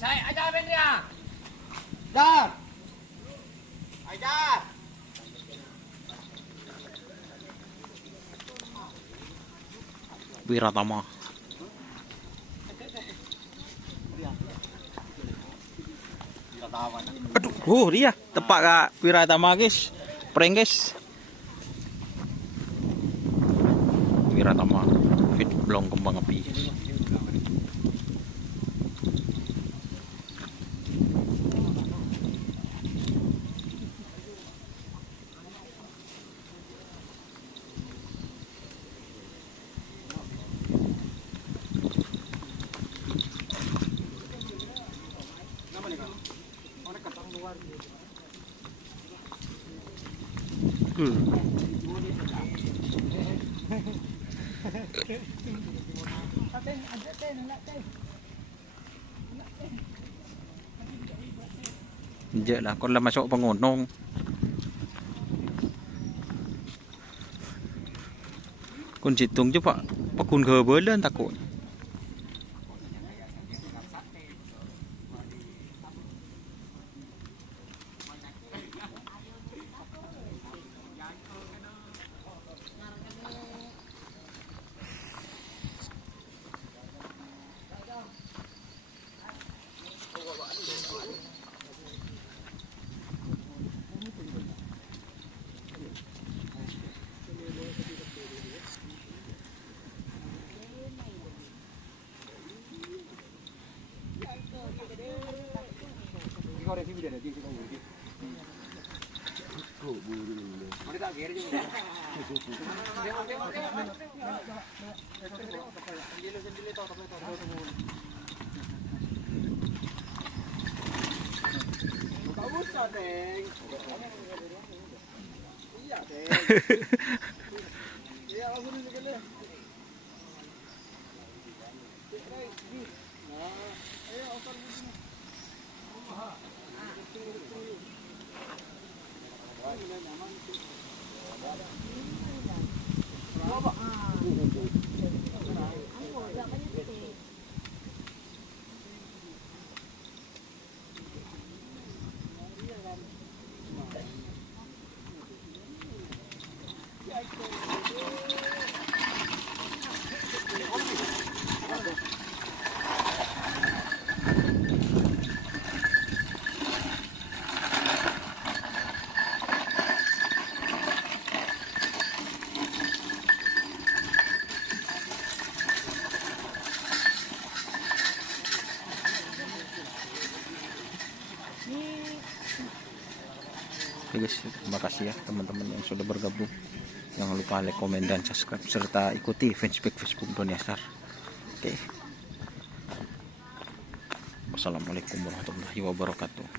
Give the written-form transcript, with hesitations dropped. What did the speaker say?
Saya ajar dia. Dar. Ajar. Wiratama. Aduh, dia tepak kak Wiratama guys. Prank guys. Wiratama fit belum kembang api. Giờ là con làm mà sọ bằng ngổn nông. Con chỉ tung chứ ạ. Bà con gờ với lên ta cội. Oke guys, terima kasih ya teman-teman yang sudah bergabung. Jangan lupa like, komen, dan subscribe serta ikuti fanspage Facebook Doni Astar. Oke. Wassalamualaikum warahmatullahi wabarakatuh.